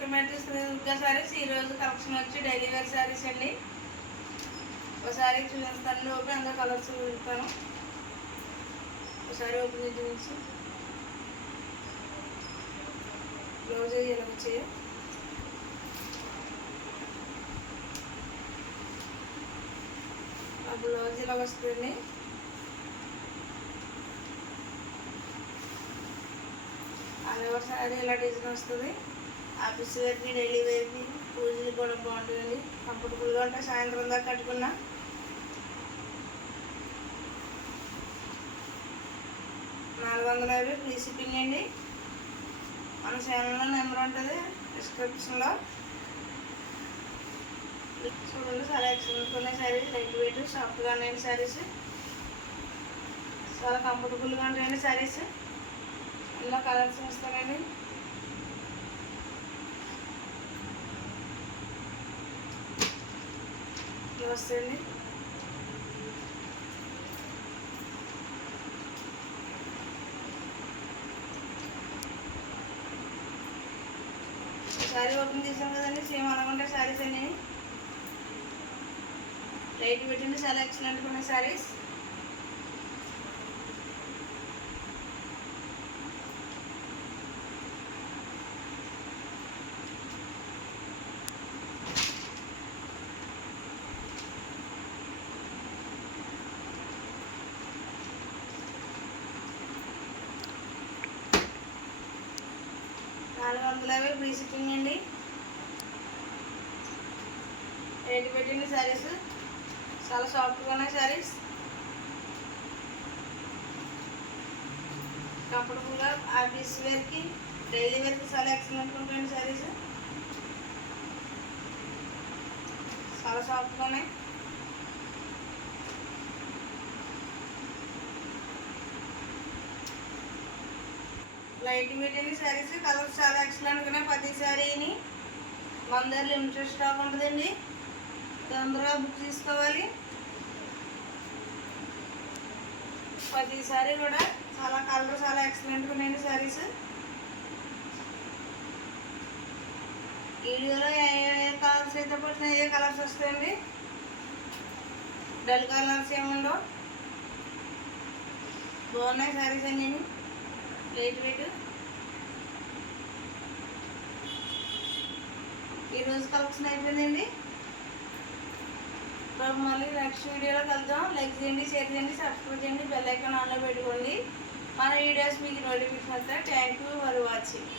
Welcome Shri Durga saris ఈ రోజు collection వచ్చి డైలీ వేర్ సారీస్ అండి. ఒకసారి చూపిస్తాను లోపల అందరూ కలర్స్ చూపిస్తాను. ఒకసారి ఓపెన్ చూపించి. బ్లౌజ్ ఇలా వచ్చాయి. ఆ బ్లౌజ్ ఇలా వస్తుంది అది ఒకసారి ఇలా డిజైన్ వస్తుంది? ఆఫీస్ వేర్కి డైలీ వేర్కి పూజలు కూడా బాగుంటుందండి కంఫర్టబుల్గా ఉంటాయి సాయంత్రం దాకా కట్టుకున్నా. నాలుగు వందల యాభై ఫ్రీ షిప్పింగ్ అండి. మన ఛానల్లో నెంబర్ ఉంటుంది డిస్క్రిప్షన్లో. చూడండి చాలా ఎక్సలెంట్ ఉన్నాయి శారీస్. లైట్ వెయిట్ సాఫ్ట్గా ఉన్నాయండి శారీస్. చాలా కంఫర్టబుల్గా ఉంటాయండి శారీస్. ఎన్నో కలర్స్ వస్తాయండి ఇలా వస్తుంది. శారీ ఓపెన్ చేసాం కదండి సేమ్ అనుకుంటే శారీస్ అన్నీ. లైట్ పెట్టండి చాలా ఎక్సలెంట్గా ఉన్నాయి శారీస్ నాలుగు వందల యాభై ఫ్రీ షిప్పింగ్ అండి. రేటు పెట్టింది శారీస్ చాలా సాఫ్ట్గా ఉన్నాయి శారీస్ కంఫర్టబుల్గా ఆఫీస్ వేర్కి డైలీ వేర్కి చాలా ఎక్సలెంట్గా ఉంటాయండి శారీస్ చాలా సాఫ్ట్గా ఉన్నాయి. లైట్ వెయిట్ శారీస్ కలర్స్ చాలా ఎక్సలెంట్గా ఉన్నాయి ప్రతి శారీని మన దగ్గర లిమిటెడ్ స్టాక్ ఉంటుందండి. తొందరగా బుక్ చేసుకోవాలి. ప్రతి శారీ కూడా చాలా కలర్ చాలా ఎక్సలెంట్గా ఉన్నాయండి శారీస్. వీడియోలో ఏ ఏ కలర్స్ అయితే పడుతున్నాయి ఏ కలర్స్ వస్తాయండి. డల్ కలర్స్ ఏముండవు. బాగున్నాయి శారీస్ అన్నీ. ప్లేట్ వెయిట్ ఈరోజు కలెక్షన్ అయిపోయిందండి. రేపు మళ్ళీ నెక్స్ట్ వీడియోలో కలుద్దాం. లైక్ చేయండి షేర్ చేయండి సబ్స్క్రైబ్ చేయండి బెల్ ఐకాన్ ఆన్లో పెట్టుకోండి. మన వీడియోస్ మీకు నోటిఫికేషన్ వస్తాయి. Thank you for watching